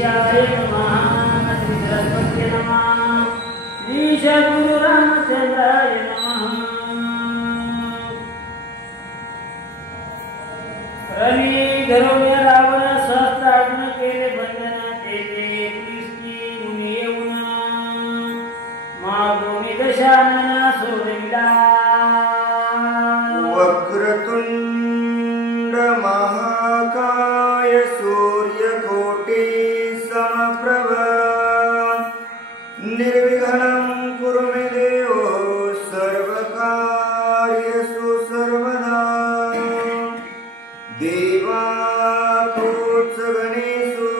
गणेशाय नमः श्री सरस्वती नमः श्री सद्गुरु रामचंद्राय नमः रवी घरवल्या रावण सहस्त्रार्जुन केले बंधन तेथे कृष्णी मुनी येऊन मागोनी दशानना सोडविला वक्रतुंड महाकाय सूर्यकोटि समप्रभ निर्विघ्नं कुरु मे देव सर्वकार्येषु सर्वदा देवातुच गणेशो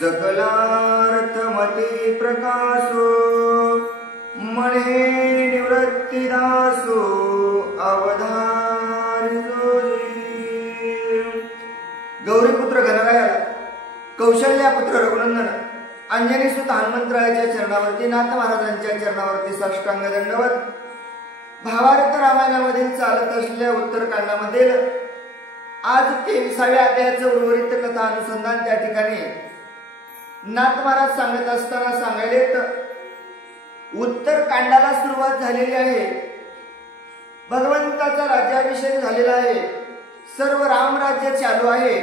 सकलार्थमति प्रकाशो मणे निवृत्तिदासो अवधारिजो गौरीपुत्र गणरायाला कौशल्यापुत्र रघुनंदन अंजनी सुत हनुमंतरायाच्या चरणावरती नाथ महाराजांच्या चरणावरती साष्टांग दंडवत भावार्थ रामायणामधील चालत असलेल्या उत्तरकांडामधील आज 23व्या अध्यायाचं उर्वरित कथा अनुसंधान त्या ठिकाणी नाथ महाराज सांगत असताना सांगायलेत उत्तरकांडाला सुरुवात झालेली आहे। भगवंताचा राज्याभिषेक झालेला आहे, सर्व रामराज्य चालू आहे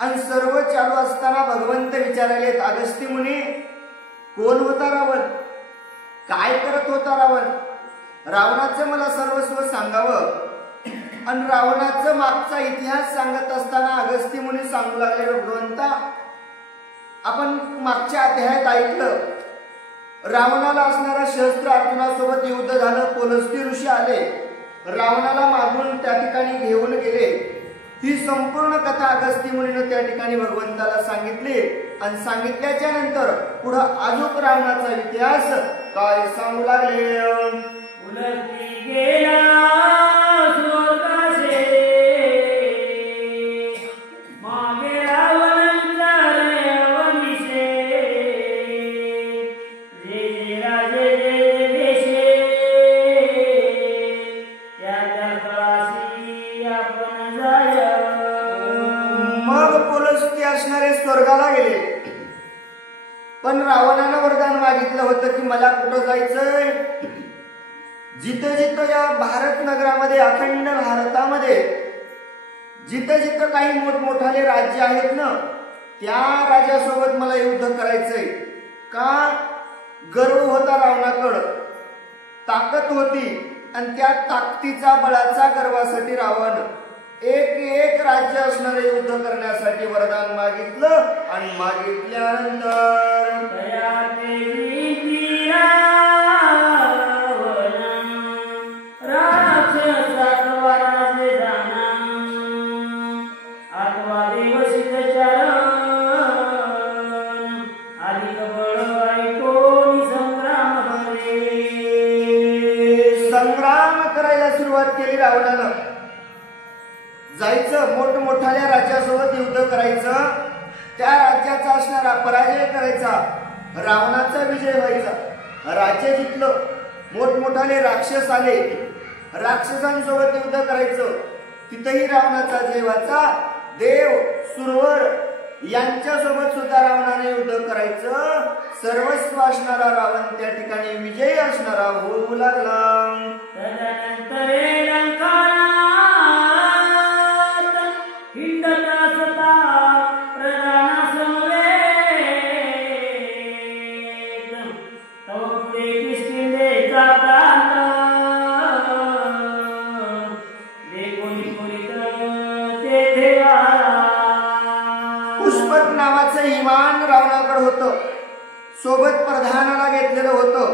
आणि सर्व चालू असताना भगवंत विचारायलेत अगस्त्य मुनी कोण होता रावण, काय करत होता रावण, रावणाचं मला सर्वस्व सांगावं। आणि रावणाचं मागचा इतिहास सांगत असताना अगस्त्य मुनी सांगू लागले भगवंता आपण मागच्या अध्यायात ऐकलं रावणाला असणारा शस्त्र अर्जुनासोबत युद्ध झालं, पुलस्त्य ऋषी आले रावणाला मागून त्या ठिकाणी घेऊन गेले। ही संपूर्ण कथा अगस्त्य मुनीने त्या ठिकाणी भगवंताला सांगितली आणि सांगितल्याच्या नंतर पुढे अजून रावणाचा इतिहास काय सांगू लागले। उलटी गेला स्वर्गाला गेले, पण रावणानं वरदान मागितलं होतं की मला कुठं जायचंय, जिथं जिथं या भारत नगरामध्ये अखंड भारतामध्ये जिथं जिथं काही मोठमोठाले राज्य आहेत ना त्या राजासोबत मला युद्ध करायचंय। का गर्व होता रावणाकडं, ताकद होती आणि त्या ताकदीचा बळाचा गर्वासाठी रावण एक राज्य असणारे युद्ध करण्यासाठी वरदान मागितलं आणि मागितल्यानंतर संग्राम करायला सुरुवात केली रावणानं। जायचं मोठमोठ्या राज्यासोबत युद्ध करायचं, त्या राज्याचा असणारा पराजय करायचा, रावणाचा विजय व्हायचा। राज्य जिंकलं, मोठमोठाले राक्षस आले, राक्षसांसोबत युद्ध करायचं, तिथेही रावणाचा जय व्हायचा। देव सुरवर यांच्यासोबत सुद्धा रावणाने युद्ध करायचं। सर्वस्व असणारा रावण त्या ठिकाणी विजयी असणारा होऊ लागला। पुष्पक नावाचं इमान रावणाकडे होतं, सोबत प्रधानाला घेतलेलं होतं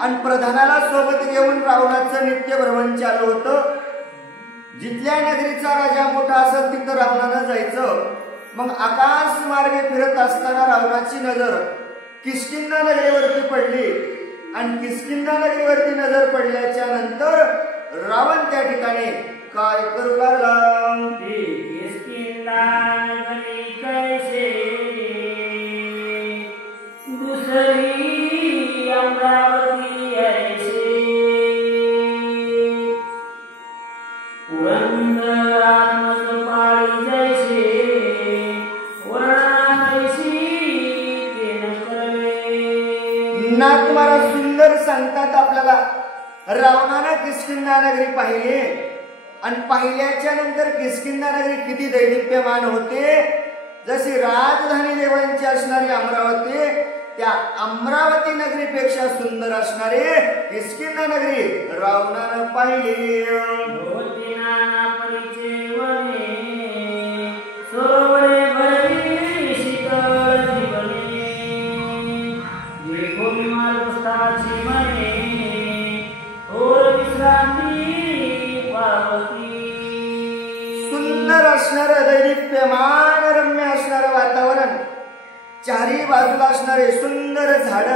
आणि प्रधानाला सोबत घेऊन रावणाचं नित्य भ्रमण चालू होतं। जिथल्या नगरीचा राजा मोठा असेल तिथं रावणानं जायचं। मग आकाश मार्गे फिरत असताना रावणाची नजर किष्किंधा नगरीवरती पडली आणि किष्किंधा नगरीवरती नजर पडल्याच्या नंतर रावण त्या ठिकाणी काय करू लागला। दुसरी अमरावती ऐसे पुरंदर जैसे वर्णा ऐसी सांगतात आपल्याला, रावणानं किष्किंधा नगरी पाहिली आणि पाहिल्याच्या नंतर किष्किंधा नगरी किती दैदिप्यमान होते. जशी राजधानी देवांची असणारी अमरावती, त्या अमरावती नगरीपेक्षा सुंदर असणारी किष्किंधा नगरी रावणानं पाहिली. भोवती नाना परीचे वने, सरोवरे भरली शीतळ जीवने, देखो विमान पुष्टाची मने, थोर विश्रांती पावती. सुंदर असणार दैदिप्यमान रम्य असणारं वातावरण, चारी बाजूला असणारे सुंदर झाड,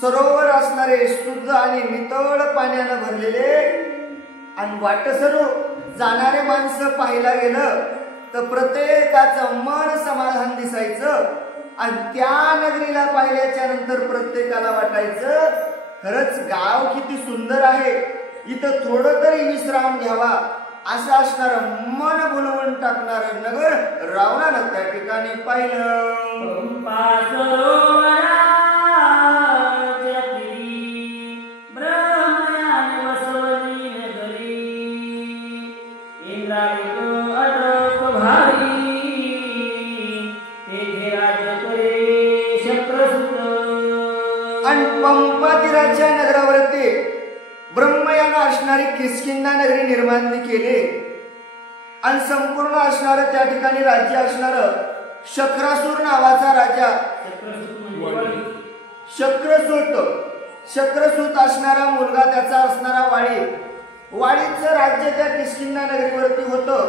सरोवर असणारे शुद्ध आणि नितळ पाण्यानं भरलेले, आणि वाटसरू जाणारे माणसं पाहायला गेलं तर प्रत्येकाचं मन समाधान दिसायचं. आणि त्या नगरीला पाहिल्याच्या नंतर प्रत्येकाला वाटायचं खरंच गाव किती सुंदर आहे, इथं थोडं तरी विश्राम घ्यावा असं असणारं मन बोलवून टाकणारं नगर रावणानं त्या ठिकाणी पाहिलं. पंपा सरोवराच्या तीरी, ब्रह्मयाने वसवली नगरी, इंद्रायक अटक भारी, तेथे राज्य करे शक्रसुत. आणि पंपा तीराच्या नगरावरती ब्रह्मयानं असणारी किष्किंधा नगरी निर्माण केली आणि संपूर्ण असणारं त्या ठिकाणी राज्य असणारं शक्रासूर नावाचा राजा, शक्रसूत असणारा मुलगा, त्याचा असणारा वाडीचं राज्य त्या किष्किंधा नगरीवरती होतं.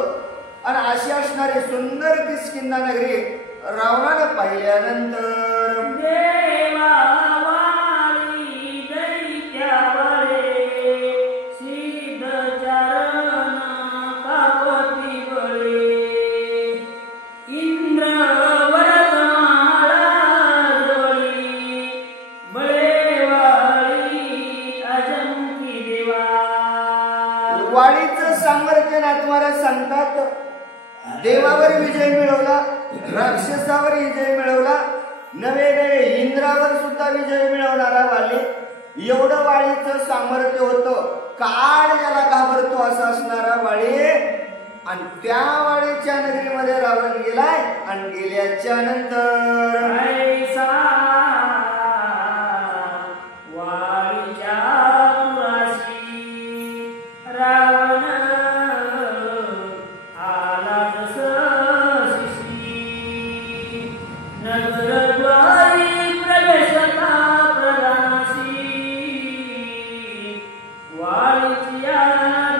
आणि अशी असणारी सुंदर किष्किंधा नगरी रावणानं पाहिल्यानंतर देवा वाडीचं सामर्थ्य नाथमारा सांगतात, देवावर विजय मिळवला, राक्षसावर विजय मिळवला, नवे इंद्रावर सुद्धा विजय मिळवणारा वाली, एवढं वाळीचं सामर्थ्य होतं. काळ ज्याला घाबरतो असा असणारा वाळी. आणि त्या वाडीच्या नगरीमध्ये रावण गेलाय आणि गेल्याच्या नंतर रावण आला जसं शिशी, नगरद्वारी प्रवेशता प्रधानाशी, वाळीची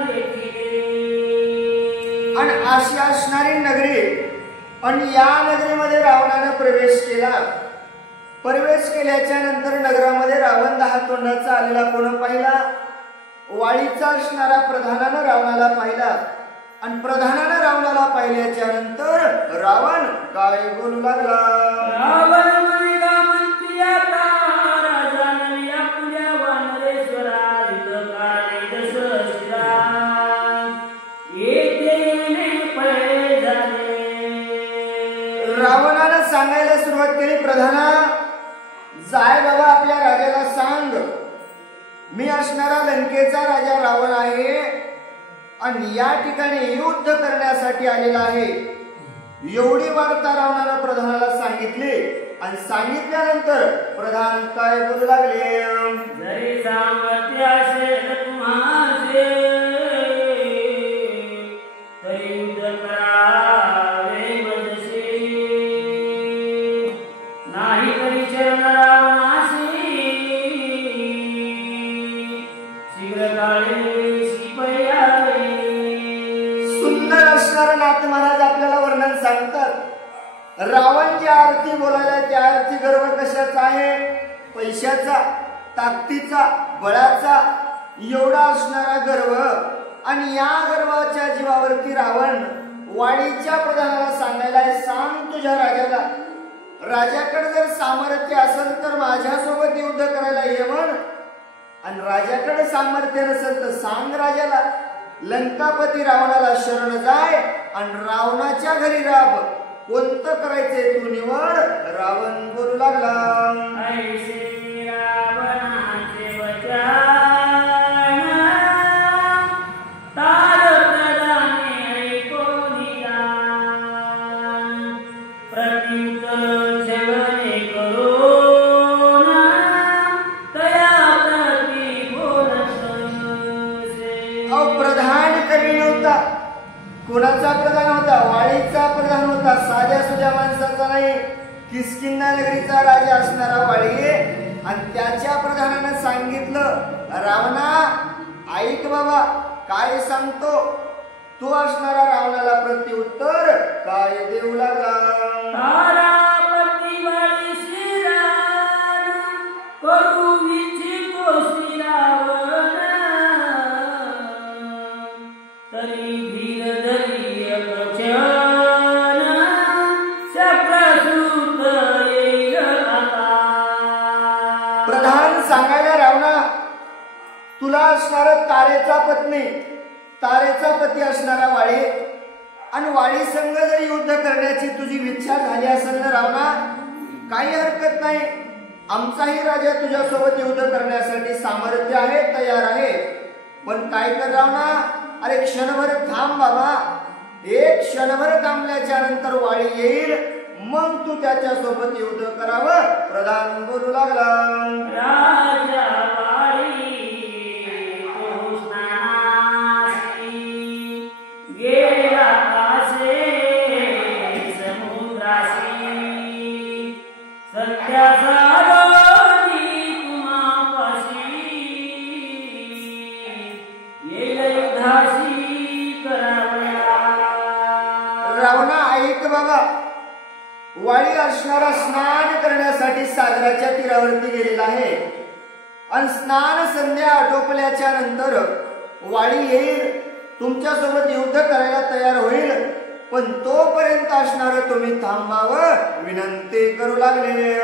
देखिले. आणि अशी असणारी नगरी, आणि या नगरीमध्ये रावणानं प्रवेश केला. प्रवेश केल्याच्या नंतर नगरामध्ये रावण 10 तोंडाचा आलेला कोण पाहिला? वाळीचा असणारा प्रधानानं रावणाला पाहिला. आणि प्रधानानं रावणाला पाहिल्याच्या नंतर रावण काय बोलू लागला? रावण मुनिगा मंत्री आता, राजा नवी आपल्या वानरेश्वरा, युद्धकाले जसं शिरा, येते पळे झाले. रावणानं सांगायला सुरुवात केली, प्रधाना जाय बाबा, आपल्या राजाला सांग मी असणारा लंकेचा राजा रावण आहे आणि या ठिकाणी युद्ध करण्यासाठी आलेला आहे. एवढी वार्ता रावणानं प्रधानाला सांगितली. आणि सांगितल्यानंतर प्रधान काय बोलू लागले? जरी सामर्थ्य असेल तुम्हासे, तरी युद्ध करावे मजसे, नाही तरी शरण रावणाशी, सुंदर असणारा नाथ महाराज आपल्याला वर्णन सांगतात. रावण ज्या अर्थी बोलायला त्या अर्थी गर्व कशाचा आहे? पैशाचा, ताकदीचा, बळाचा, एवढा असणारा गर्व. आणि या गर्वाच्या जीवावरती रावण वाडीच्या प्रधानाला सांगायला, सांग तुझ्या राजाला, राजाकडे जर सामर्थ्य असेल तर माझ्यासोबत युद्ध करायला ये म्हण. आणि राजाकडे सामर्थ्य नसेल तर सांग राजाला, लंकापती रावणाला शरण जाय आणि रावणाच्या घरी राब. कोणतं करायचंय तू निवड. रावण बोलू लागला, ऐसे रावणाचे प्रत्युत्तर जगणे करोना तया प्रतिबोलतसे. प्रधान कवी होता. कोणाचा प्रधान होता? वाळीचा प्रधान होता. साध्या सुध्या माणसाचा नाही, किष्किंधा नगरीचा राजा असणारा वाळी. आणि त्याच्या प्रधानानं सांगितलं, रावणा ऐक बाबा काय सांगतो. तो असणारा रावणाला प्रत्युत्तर काय देऊ लागला. तारापती वाळी श्रीराम करू इच्छितो श्रीरावण तरी धीर धरी प्रचन सप्रसूत येईल आता. प्रधान सांगायला रावणा तुला असणार तारेचा पती असणारा वाळी आणि वाळी संघ जर युद्ध करण्याची तुझी इच्छा झाली असेल ना रावणा, काही हरकत नाही. आमचाही राजा तुझ्यासोबत युद्ध करण्यासाठी सामर्थ्य आहे, तयार आहे. पण काय कर रावणा, अरे क्षणभर थांब बाबा. एक क्षणभर थांबल्याच्या नंतर वाळी येईल, मग तू त्याच्या सोबत युद्ध करावं. प्रधान बोलू लागला, राजा वाळी तो स्नानासी गेला कासे समुद्रासी सत्याचा दोन्ही तुम्हापाशी येईल युद्धाशी करावया. रावणा ऐक बाबा, वाळी असणारा स्नान करण्यासाठी सागराच्या तीरावरती गेलेला आहे. आणि स्नान संध्या आटोपल्याच्या नंतर वाळी येईल, तुमच्या सोबत युद्ध करायला तयार होईल. पण तोपर्यंत असणार तुम्ही थांबावं विनंती करू लागले.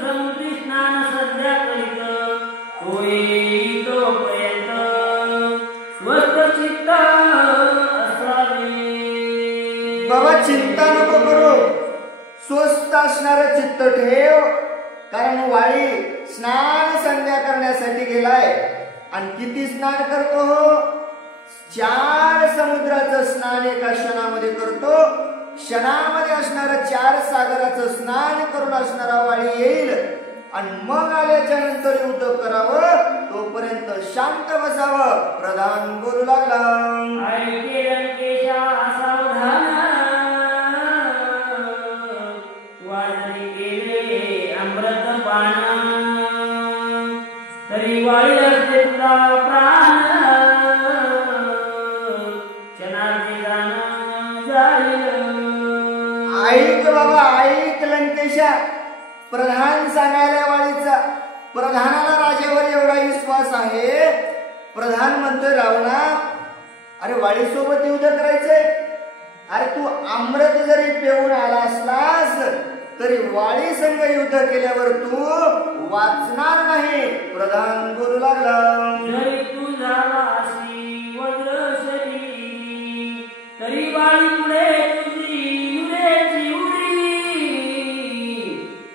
समुद्री स्नान सध्या करीत तोपर्यंत स्वस्थ चित्त असावे. बाबा चिंता नको करू, स्वस्थ असणारं चित्त ठेव. कारण वाळी स्नान संध्या करण्यासाठी गेलाय. आणि किती स्नान करतो हो? 4 समुद्राचं स्नान एका क्षणामध्ये करतो. क्षणामध्ये असणारं 4 सागराचं स्नान करून असणारा वाळी येईल. आणि मग आल्याच्या नंतर युद्ध करावं, तोपर्यंत शांत बसावं. प्रधान बोलू लागला, ऐके लंकेशा सावधान वाजरी गेले अमृतपान तरी वाळी असते तुझा प्राण क्षणार्धी जाण जाईल. ऐक बाबा ऐक लंकेशा. प्रधान सांगायला वाळीचा, प्रधानाला राजावर एवढा विश्वास आहे. प्रधान म्हणतोय रावणा, अरे वाळी सोबत युद्ध करायचंय. अरे तू अमृत जरी पिऊन आला असलास तरी वाळी संग युद्ध केल्यावर तू वाचणार नाही. प्रधान बोलू लागला, जरी तू झालासी वज्र शरीरी तरी वाळी पुढे तुझी युरेची उडी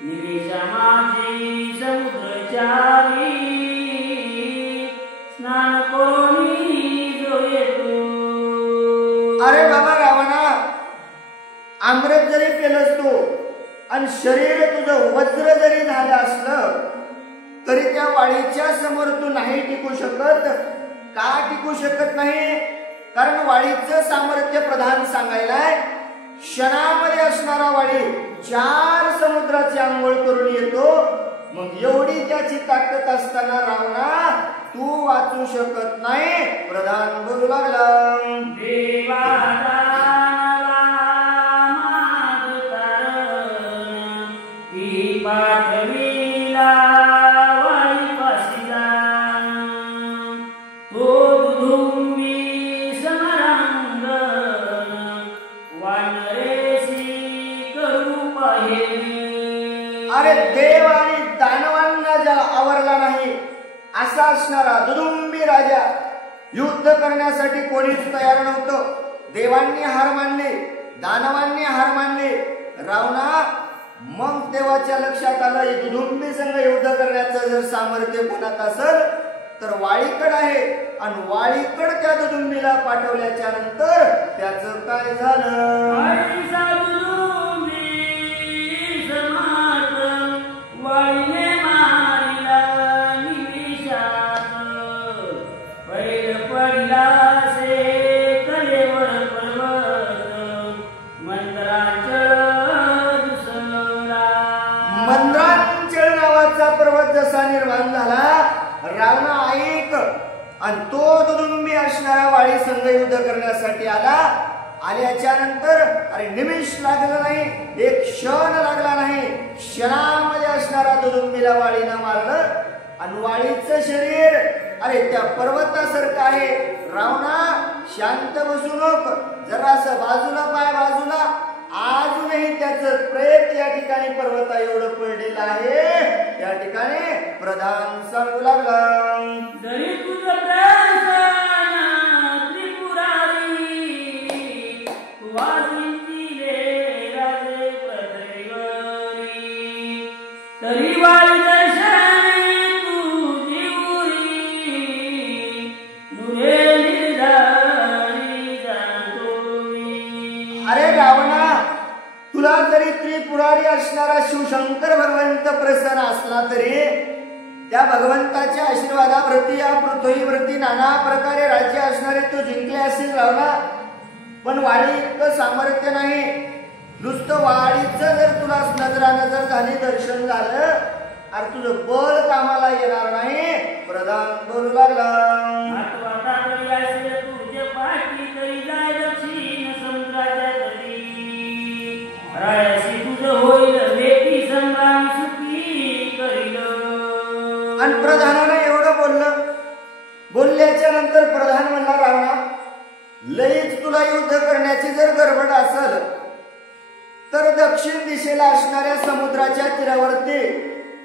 निवेशा माझी समुद्रचारी स्नान कोणी जो येतो. अरे बाबा रावणा, अमृत जरी केलंस तू आणि शरीर तुझं वज्र जरी झालं असलं तरी त्या वाळीच्या समोर तू नाही टिकू शकत. का टिकू शकत नाही? कारण वाळीचं सामर्थ्य प्रधान सांगायलाय. क्षणामध्ये असणारा वाळी 4 समुद्राची आंघोळ करून येतो. मग एवढी त्याची ताकद असताना रावणा तू वाचू शकत नाही. प्रधान बोलू लागला, देवाला पाठविला वाळी पाशीला तो दुधुंबी समरांगण वानरेशी करू पाहिले. अरे देव आणि दानवांना ज्या आवरला नाही असा असणारा दुदुंबी राजा. युद्ध करण्यासाठी कोणीच तयार नव्हतं. देवांनी हार मानली, दानवांनी हार मानली. रावणा मग देवाच्या लक्षात आलं, दुदुंबी संघ युद्ध करण्याचं जर सामर्थ्य कोणात असेल तर वाळीकड आहे आणि वाळीकड त्या दुदुंबीला पाठवल्याच्या नंतर त्याचं काय झालं? आईचा दुदुंबी समात वाळीने मारिला निमिषात. पैल पडला से कलेवर पर्वत मंत्राचळ दुसरा. मंद्रांचळ नावाचा पर्वत जसा निर्माण झाला, रावणा ऐक आणि तो दुदुंबी असणारा वाळी संघ युद्ध करण्यासाठी आला. आल्याच्या नंतर अरे निमिष लागला नाही, एक क्षण लागला नाही, क्षणामध्ये असणारा दुदुंबीला वाळीनं मारलं आणि वाळीचं शरीर अरे त्या पर्वतासारखं आहे. रावणा शांत बसू नको, जरासं बाजूला पाय बाजूला. अजूनही त्याचं प्रेत या ठिकाणी पर्वता एवढं पडलेलं आहे. त्या ठिकाणी प्रधान सांगू लागला, जरी तुझं प्रसन्न त्रिपुरारी वाजिंतीले राजे पदरीवरी. तरी वाळी दर्शने तुझी उरी नुरे निर्धारी जाणतो मी. अरे रावणा, तुला जरी त्रिपुरारी असणारा शिवशंकर भगवंत प्रसन्न असला तरी त्या भगवंताच्या आशीर्वादावरती या पृथ्वीवरती नाना प्रकारे राज्य असणारे तू जिंकले असेल रावणा. पण वाळी इतकं सामर्थ्य नाही. नुसतं वाळीचं जर तुला नजर झाली, दर्शन झालं, अरे तुझं बळ कामाला येणार नाही. प्रधान बोलू लागला, तुझे पाठी तरी जाय दक्षिण समुद्राच्या तरी. रायाशी तुझं होईल वेटी संग्राम सुखी करील. आणि प्रधानानं एवढं बोलल्याच्या नंतर प्रधान म्हणला, रावणा लईच तुला युद्ध करण्याची जर गडबड असेल तर दक्षिण दिशेला असणाऱ्या समुद्राच्या तीरावरती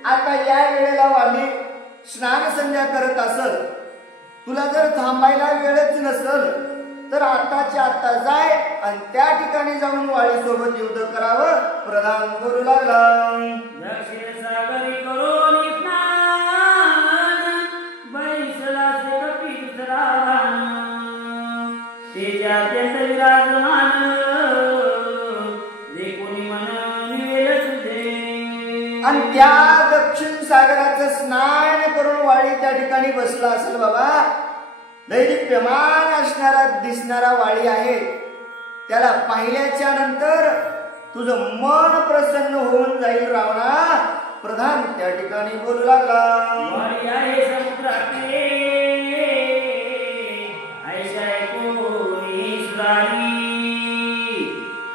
आता या वेळेला वाली स्नान संध्या करत असल. तुला जर थांबायला वेळच नसल तर आताच्या आता जाय आणि त्या ठिकाणी जाऊन वाळी सोबत युद्ध करावं. प्रधान बोलू लागला, दक्षिण सागरी करून स्नान बैसला से कपीस रावण. तेजा अत्यंत विराजमान देखोनी मन निवेल तुझे. आणि त्या दक्षिण सागराचं स्नान करून वाळी त्या ठिकाणी बसला असेल. बाबा दैदिप्यमान असणारा दिसणारा वाळी आहे. त्याला पाहिल्याच्या नंतर तुझं मन प्रसन्न होऊन जाईल रावणा. प्रधान त्या ठिकाणी बोलू लागला, वाळी आहे समुद्राते ऐशाय कोणी सुरारी.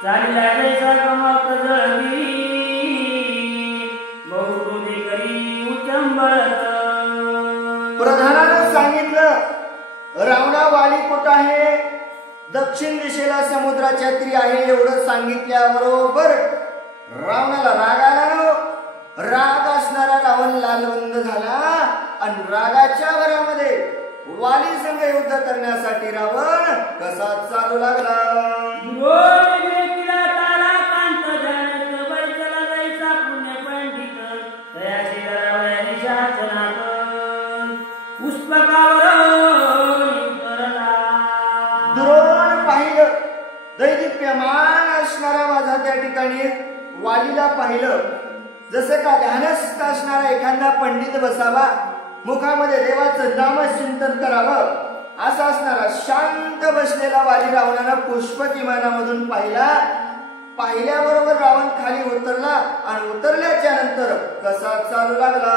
चालला जैसा गमक जळवी बहुकृती करी उचंबळत. प्रधानानं सांगितलं, रावणा वाळी कुठं आहे? दक्षिण दिशेला समुद्राच्या तीरी आहे. एवढं सांगितल्याबरोबर रावणाला राग आला ना. राग असणारा रावण लालबंद झाला आणि रागाच्या भरामध्ये वाली संघ युद्ध करण्यासाठी रावण कसा चालू लागला. द्रोण पाहिलं, दैदिप्यमान असणारा माझा त्या ठिकाणी वालीला पाहिलं. जसं का ध्यानस्थ असणारा एखादा पंडित बसावा, मुखामध्ये देवाचं नामचिंतन करावं, असा असणारा शांत बसलेला वाली रावणानं पुष्पक विमानामधून पाहिला. पाहिल्याबरोबर रावण खाली उतरला आणि उतरल्याच्या नंतर कसा चालू लागला.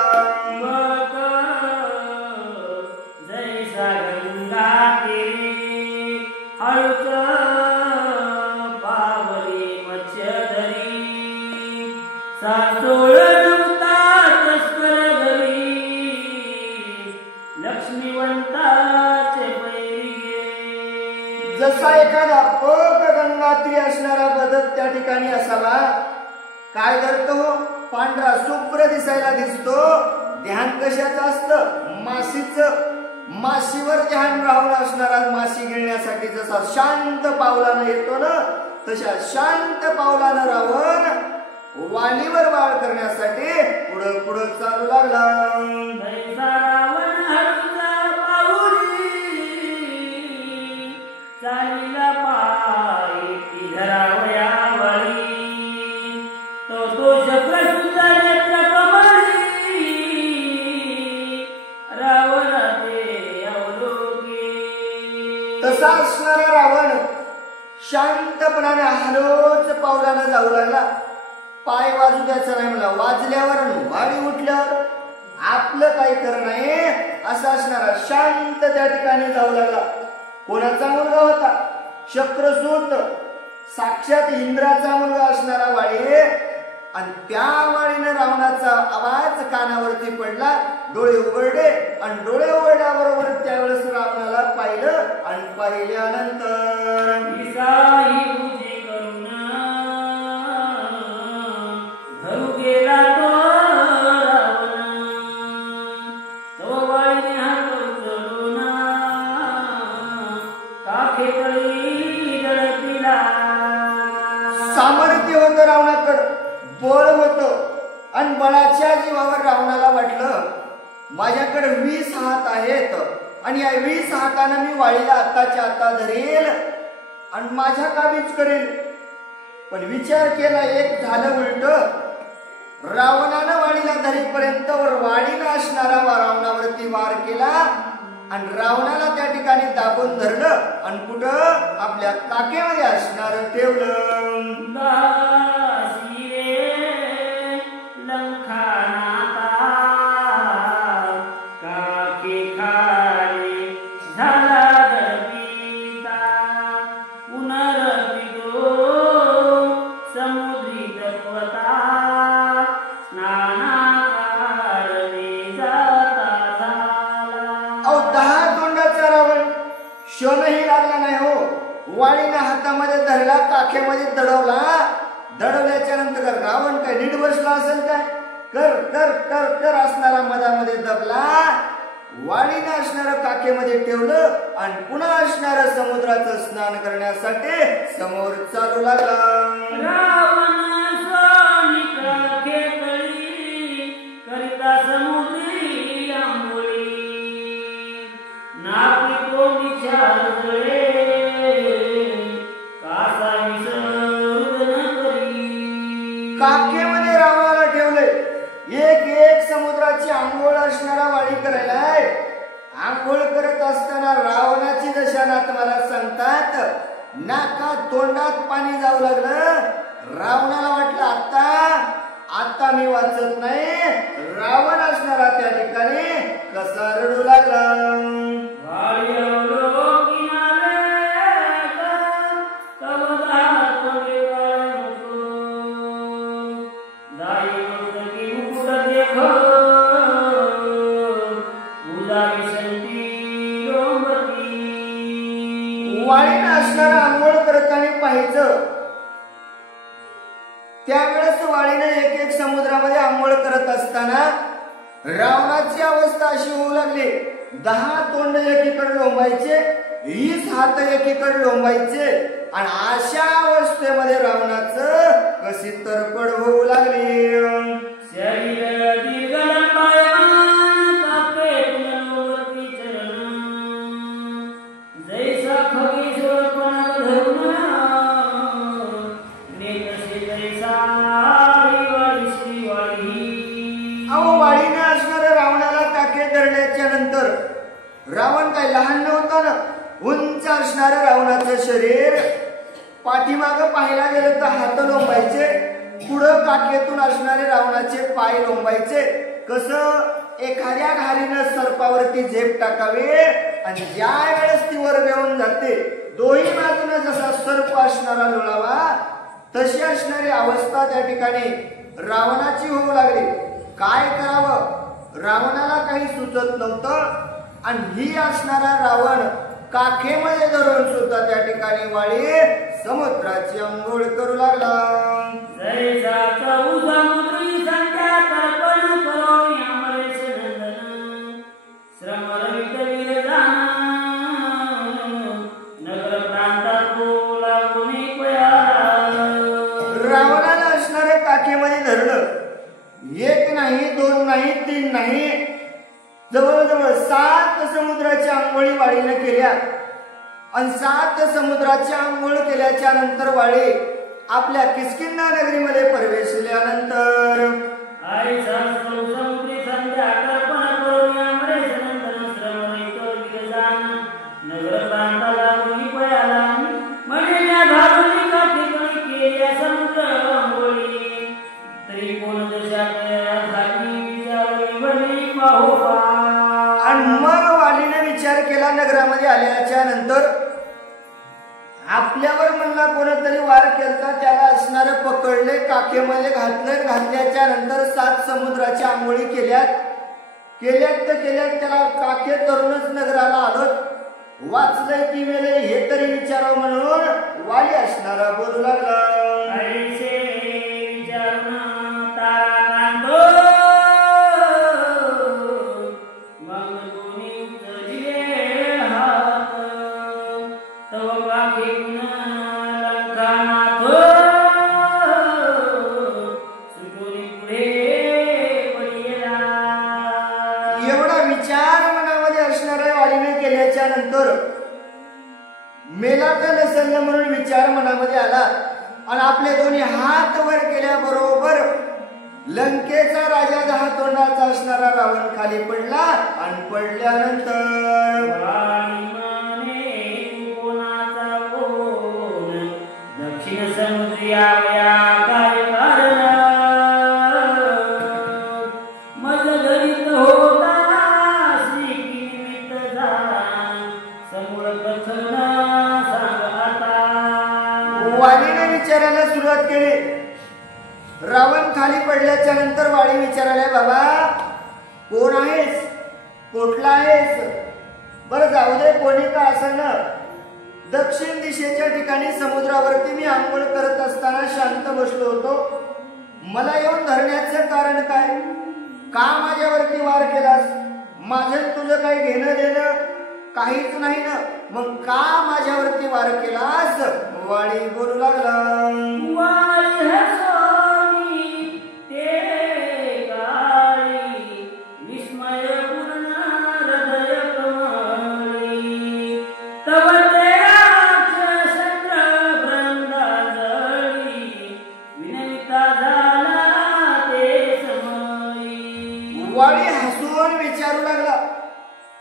जैसा गंगा तेरे हळूच पावली मत्स्यधरी. सासोळ नव्हता तस्कर घरी लक्ष्मीवंताचे पैगे. जसा एखादा पक गंगात्री असणारा बदक त्या ठिकाणी असावा. काय करतो? पांढरा शुभ्र दिसायला दिसतो. ध्यान कशाचं असतं? माशीचं. माशीवर ध्यान राहून असणारा माशी गिळण्यासाठी जसा शांत पावलानं येतो ना, तशा शांत पावलानं रावण वालीवर वाळ करण्यासाठी पुढं पुढं चालू लागला. रावण हळूचा चालीला पायी ती धरावया वळी तो दोष प्रसुता नेत्रकमली रावणा ते अवलोके. तसा असणारा रावण शांतपणाने हळूच पावलानं जाऊ लागला. पाय वाजू द्यायचा नाही मला. वाजल्यावर वाडी उठल्यावर आपलं काही खरं नाही असा असणारा शांत त्या ठिकाणी जाऊ लागला. कोणाचा मुलगा होता? शक्रसूत, साक्षात इंद्राचा मुलगा असणारा वाडी. आणि त्या वाळीनं रावणाचा आवाज कानावरती पडला. डोळे उघडले आणि डोळे उघडल्याबरोबर त्यावेळेस रावणाला पाहिलं आणि पाहिल्यानंतर विसाई तुझी करुणा धरू गेला तो रावण तो वाळीने हात उचलून काखेतळी दळपिला. सामर्थ्य होतं रावणाकडं, बळ होतं आणि बळाच्या जीवावर रावणाला वाटलं माझ्याकडे 20 हात आहेत आणि या 20 हातानं मी वाळीला आताच्या आता धरेल आणि माझ्या काबीज करेल. पण विचार केला, एक झालं उलट. रावणानं वाळीला धरीपर्यंत वाळीनं असणारा रावणावरती वार केला आणि रावणाला त्या ठिकाणी दाबून धरलं आणि कुठं आपल्या काकेमध्ये असणार ठेवलं. क्षणही लागला नाही हो. वाळीनं हातामध्ये धरला, काखेमध्ये दडवला. दडवल्याच्या नंतर रावण काय नीट बसला असेल काय? कर कर कर कर असणारा मधामध्ये दबला. वाळीनं असणारं काखेमध्ये ठेवलं आणि पुन्हा असणारं समुद्राचं स्नान करण्यासाठी समोर चालू लागला. करिता समुद्री आंघोळी नापी कोणी चालले कासा विसर्जन करी. काखेमध्ये रावणाला ठेवले. एक एक समुद्राची आंघोळ असणारा वाळी करायला. आंघोळ करत असताना रावणाची दशानात मला सांगतात नाका तोंडात पाणी जाऊ लागलं. रावणाला वाटलं आता मी वाचत नाही. रावण असणारा त्या ठिकाणी कसा रडू लागला. वाळीनं असणारा आंघोळ करताना पाहायचं. त्यावेळेस वाळीनं एक एक समुद्रामध्ये आंघोळ करत असताना रावणाची अवस्था अशी होऊ लागली. 10 तोंड एकीकडे लोंबायचे, 20 हात एकीकडे लोंबायचे आणि अशा अवस्थेमध्ये रावणाचं कशी तरपड होऊ लागली. वाळीने असणाऱ्या रावणाला काके धरण्याच्या नंतर रावण काय लहान नव्हता ना. उंच असणारं रावणाचं शरीर. पाठीमाग पाहायला गेलं तर हात लोंबायचे, पुढं काकेतून असणारे रावणाचे पाय लोंबायचे. कसं एखाद्या घारीनं सर्पावरती झेप टाकावी आणि ज्या वेळेस ती वर घेऊन जाते दोन्ही बाजूने जसा सर्प असणारा लोळावा तशी असणारी अवस्था त्या ठिकाणी रावणाची होऊ लागली. काय करावं रावणाला काही सुचत नव्हतं आणि ही असणारा रावण काखेमध्ये धरून सुद्धा त्या ठिकाणी वाळी समुद्राची अंघोळ करू लागला. रावणाला असणाऱ्या काखेमध्ये धरलं. 1 नाही 2 नाही 3 नाही, जवळजवळ 7 समुद्राच्या आंघोळी वाळीने केल्या. आणि 7 समुद्राची आंघोळ केल्याच्या नंतर वाळे आपल्या किष्किंधा नगरीमध्ये प्रवेशल्यानंतर समुद्री संध्या कल्पना करून अमरेश नंदन श्रवण विगजान नगर प्रांताला मुनी पयाला म्हणल्या घालून काठी केल्या समुद्र आंघोळी तरी कोण दशा झाली विचारली बनी पाहुपा. आणि मग वालीने विचार केला नगरामध्ये आल्याच्या नंतर आपल्यावर म्हणला कोणतरी वार केलता त्याला असणारे पकडले काखेमध्ये घातल्याच्या नंतर 7 समुद्राच्या आंघोळी केल्यात त्याला काखे तरुणच नगराला आलोत वाचलंय की मेले हे तरी विचारावं म्हणून वाली असणारा बोलू लागला. नंतर मेला तर नसेल म्हणून विचार मनामध्ये आला आणि आपले दोन्ही हात वर केल्याबरोबर लंकेचा राजा 10 तोंडाचा असणारा रावण खाली पडला आणि पडल्यानंतर दक्षिण समुद्री आव्या काय कारण मजदरीत होता वालीने विचारायला सुरुवात केली. रावण खाली पडल्याच्या नंतर वाली विचारायला बाबा कोण आहेस कुठला आहेस बरं जाऊ दे कोणी का असं दक्षिण दिशेच्या ठिकाणी समुद्रावरती मी आंघोळ करत असताना शांत बसलो होतो. मला येऊन धरण्याचं कारण काय का माझ्यावरती वार केलास माझं तुझं काही घेणं देणं काहीच नाही ना मग का माझ्यावरती वार केलास. वाळी बोलू लागला. वाळी हसून विचारू लागला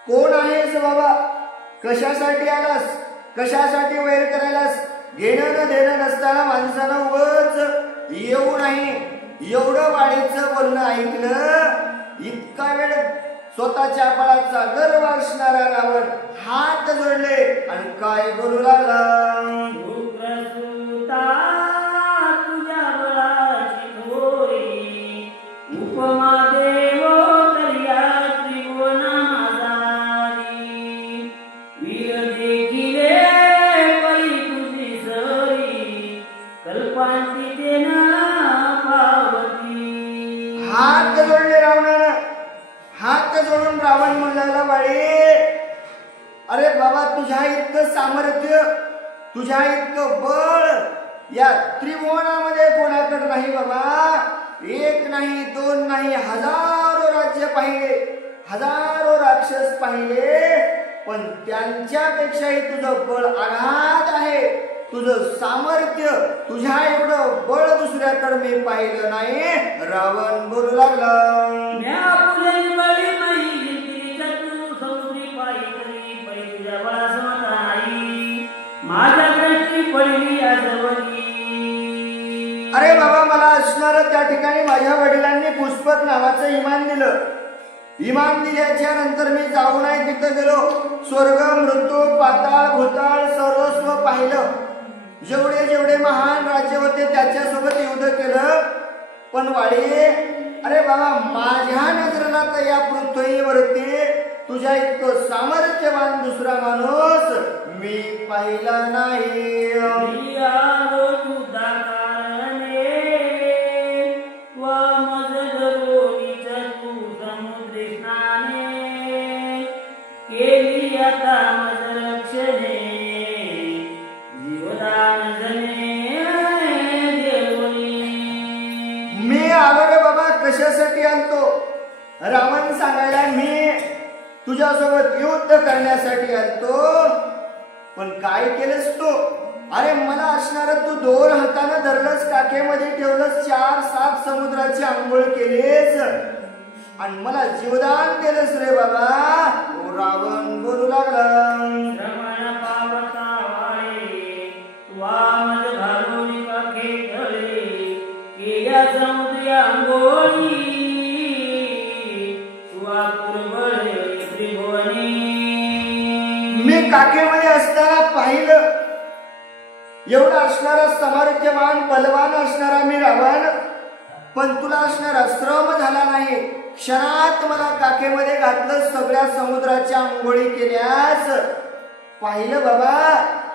कोण आहेस बाबा कशासाठी आलास कशासाठी वैर करायलास घेणं न देणं नसताना माणसानं उगाच येऊ नाही. एवढं वाळीचं बोलणं ऐकलं इतका वेळ स्वतःच्या बळाचा गर्व असणारा रावण हात जोडले आणि काय बोलू लागला. तुझ्या बळाची थोरी उपमा देव करिया त्रिभुवना माझारी वीर देखिले परी तुझी सरी कल्पांती देना पावती. हात जोडले रावणानं हात जोडून रावण म्हणाला वाळे अरे बाबा तुझ्या इतकं सामर्थ्य तुझ्या इतकं बळ या त्रिभुवनामध्ये कोणाकडे नाही बाबा. एक नाही दोन नाही हजारो राज्य पाहिले हजारो राक्षस पाहिले पण त्यांच्यापेक्षाही तुझं बळ अगाध आहे. तुझं सामर्थ्य तुझ्या एवढं बळ दुसऱ्याकडे मी पाहिलं नाही. रावण बोलू लागला. अरे बाबा मला असणार त्या ठिकाणी माझ्या वडिलांनी पुष्पक नावाचं इमान दिलं. इमान दिल्याच्या नंतर मी जाऊ नाही तिथं गेलो. स्वर्ग मृत्यू पाताळ भूताळ सर्वस्व पाहिलं. जेवढे जेवढे महान राज्य होते त्याच्यासोबत युद्ध केलं पण वाळे अरे बाबा माझ्या नजरेला तर या पृथ्वीवरती तुझ्या इतकं सामर्थ्यवान दुसरा माणूस मी पाहिला नाही. मी आलो रे बाबा कशासाठी आलतो. रावण सांगायला मी तुझ्यासोबत युद्ध करण्यासाठी आलतो. पण काय केलंस तू? अरे मला असणार तू 2 हातानं धरलंस, काखेमध्ये ठेवलंस, 4-7 समुद्राची आंघोळ केलीस आणि मला जीवदान केलंस रे बाबा. रावण बोलू लागला, रमण पावता वाळे वामन घालून काखे धरले, केल्या समुद्री आंघोळी तुआतुर बळे त्रिभुवनी. मी काखेमध्ये असताना पाहिलं, एवढा असणारा समर्थ्यवान बलवान असणारा मी रावण, पण तुला असणारा श्रम झाला नाही. क्षणात मला काखेमध्ये घातलं, सगळ्या समुद्राच्या आंघोळी केल्यास. पाहिलं बाबा,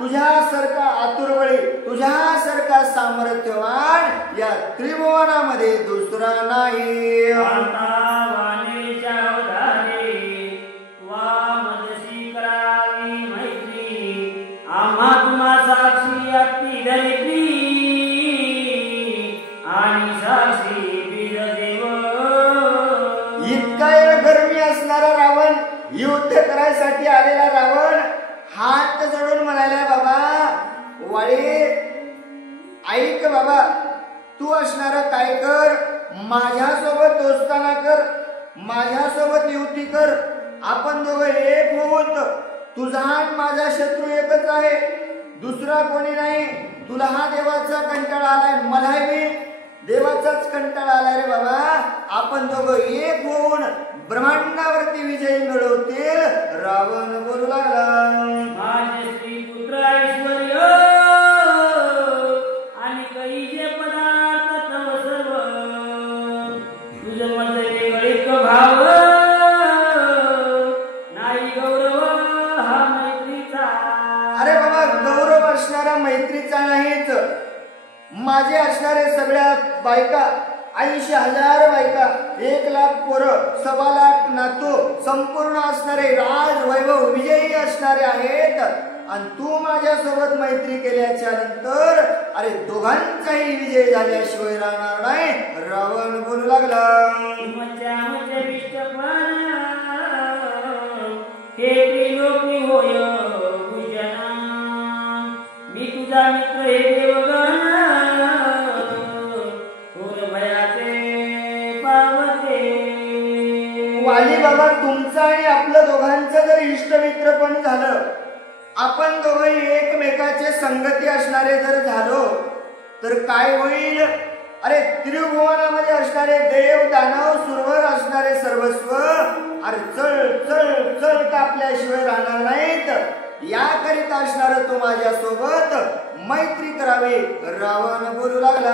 तुझ्यासारखा आतुरबळी, तुझ्यासारखा सामर्थ्यवान या त्रिभुवनामध्ये दुसरा नाही. आम्हा तुम्हा साक्षी अति धरित्री आणि साक्षी बीजदेव. इतका गरमी असणारा रावण, युद्ध करायसाठी आलेला रावण हात जोडून म्हणाला, बाबा वाळे ऐक बाबा, तू असणारा काय कर, माझ्यासोबत दोस्ताना कर, माझ्यासोबत युती कर, आपण दोघं एक होत. तुझा आणि माझा शत्रू एकच आहे, दुसरा कोणी नाही. तुला हा देवाचा कंटाळा आलाय, मलाही देवाचाच कंटाळा आलाय रे बाबा. आपण दोघं एक होऊन ब्रह्मांडावरती विजय मिळवतील. रावण बोलू लागला, माझे श्री पुत्र ऐश्वर्य आणि कैजे पदार्थ तव सर्व, तुझ मजले गळिक भाव नाही गौरव हा मैत्रीचा. अरे बाबा, गौरव असणारा मैत्रीचा नाहीच. माझे असणारे सगळ्या बायका, 80,000 बायका, 1,00,000 पोरं, 1,25,00,000 नातू, संपूर्ण असणारे राज वैभव विजयी असणारे आहेत. आणि तू माझ्यासोबत मैत्री केल्याच्या नंतर अरे दोघांचाही विजय झाल्याशिवाय राहणार नाही. रावण बोलू लागला, हे त्रिलोकी होय भूषणा, मी तुझा मित्र हे देवगण, थोर भयाचे पावते. वाली बाबा, तुमचं आणि आपलं दोघांचं जर इष्टमित्र पण झालं, आपण दोघंही एकमेकाचे संगती असणारे जर झालो तर काय होईल? अरे त्रिभुवनामध्ये असणारे देव दानव सुरवर असणारे सर्वस्व अरे चल चल चल कापल्याशिवाय राहणार नाहीत. याकरिता असणार तो माझ्या सोबत मैत्री करावी. रावण बोलू लागला,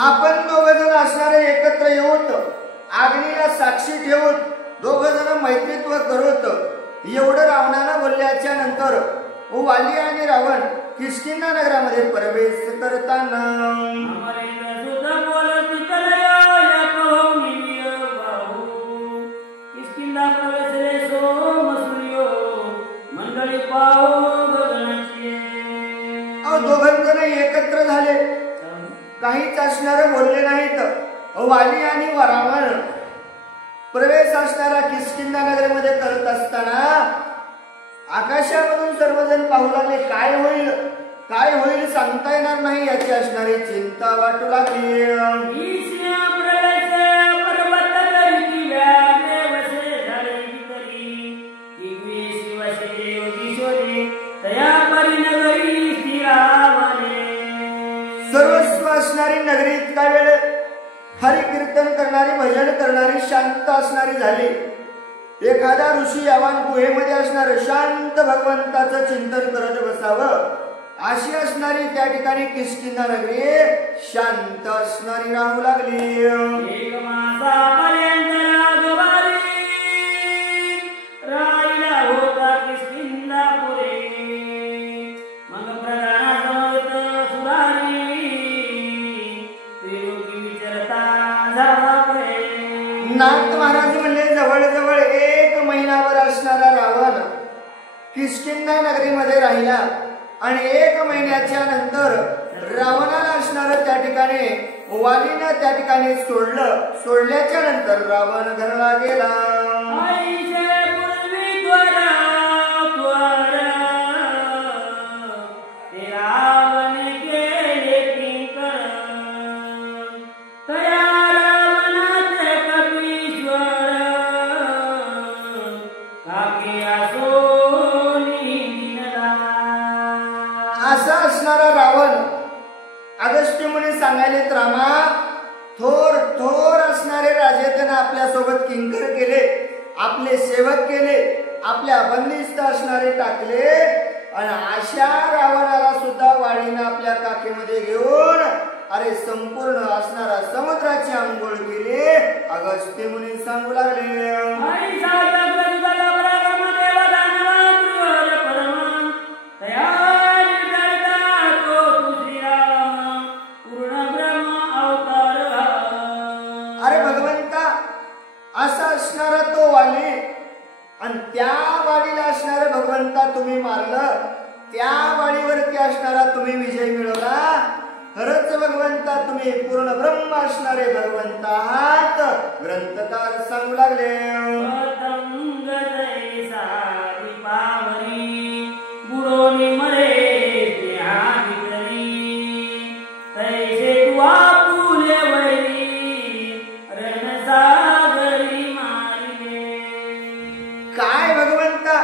आपण दोघ जण असणारे एकत्र येऊत, अग्नीला साक्षी ठेवून दोघ जण मैत्रीत्व करूत. एवढं रावणानं बोलल्याच्या नंतर वाली आणि रावण किष्किंधा नगरामध्ये प्रवेश करताना दोघं एकत्र झाले, काहीच असणार बोलले नाहीत. वाली आणि रावण प्रवेश असणारा किष्किंधा नगरीमध्ये करत असताना आकाशामधून सर्वजण पाहू लागले. काय होईल काय होईल सांगता येणार नाही याची असणारी चिंता वाटू लागली. सर्वस्व असणारी नगरी इतका वेळ हरि कीर्तन करणारी, भजन करणारी, शांत असणारी झाली. एखादा ऋषी यावान गुहेमध्ये असणार शांत भगवंताचं चिंतन करत बसावं अशी असणारी त्या ठिकाणी किष्किंधा नगरी शांत असणारी राहू लागली. नाथ महाराज म्हणले जवळजवळ 1 महिनाभर असणारा रावण किष्किंधा नगरीमध्ये राहिला आणि 1 महिन्याच्या नंतर रावणाला असणारं त्या ठिकाणी वालीनं त्या ठिकाणी सोडल्याच्या नंतर रावण घरला गेला. असा असणारा रावण अगस्त्य मुनी सांगायलेत, रामा थोर थोर असणारे राजे त्यानं आपल्या सोबत किंकर केले, आपले सेवक केले, आपल्या बंदिस्त असणारे टाकले आणि अशा रावणाला सुद्धा वाळीनं आपल्या काखेमध्ये घेऊन अरे संपूर्ण असणारा समुद्राची आंघोळ केली. अगस्त्य मुनी सांगू लागले, अरे भगवंता असा असणारा तो वाली आणि त्या वालीला असणारा भगवंता तुम्ही मारलं, त्या वालीवरती असणारा तुम्ही विजय मिळवला. खरंच भगवंता तुम्ही पूर्ण ब्रह्म असणारे भगवंता आहात. ग्रंथकार सांगू लागले, काय भगवंता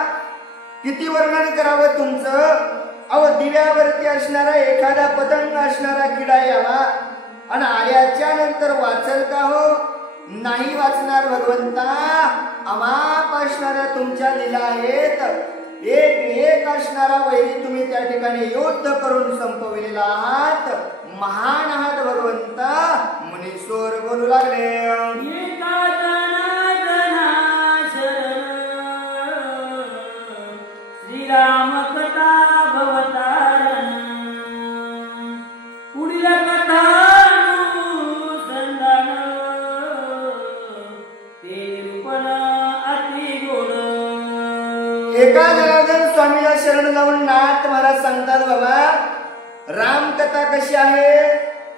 किती वर्णन करावं तुमचं. अहो दिव्यावरती असणारा एखादा पतंग असणारा किडा यावा आणि आल्याच्या नंतर वाचल का हो, नाही वाचणार भगवंता. अमाप असणाऱ्या तुमच्या लीला आहेत. एक एक असणारा वैरी तुम्ही त्या ठिकाणी युद्ध करून संपविलेला आहात. महान आहात भगवंता. मुनीश्वर बोलू लागले, श्रीराम कथा भवतारण पुढील कथा संदान ते रूपन अति गोड. एका जनार्दन स्वामीला शरण जाऊन नाथ महाराज सांगतात, बाबा रामकथा कशी आहे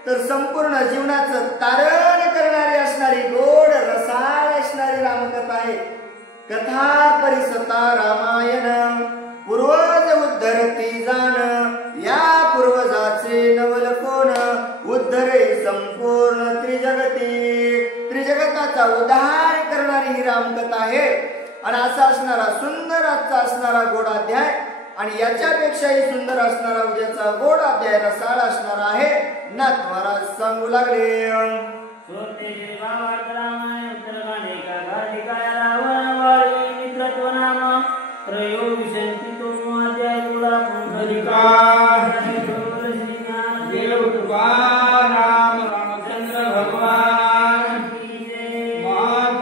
तर संपूर्ण जीवनाचं तारण करणारी असणारी गोड रसाळ असणारी रामकथा आहे. कथा परिसता रामायण पूर्वज उद्धरती जाण, या पूर्वजाचे नवल कोण उद्धरे संपूर्ण त्रिजगती. त्रिजगताचा उद्धार करणारी ही रामकथा आहे. आणि असा असणारा सुंदर आजचा असणारा गोड अध्याय आणि याच्यापेक्षाही सुंदर असणारा उद्याचा गोड अध्याय रसाळ असणारा आहे. नाथ महाराज सांगू लागले, त्रयोविंश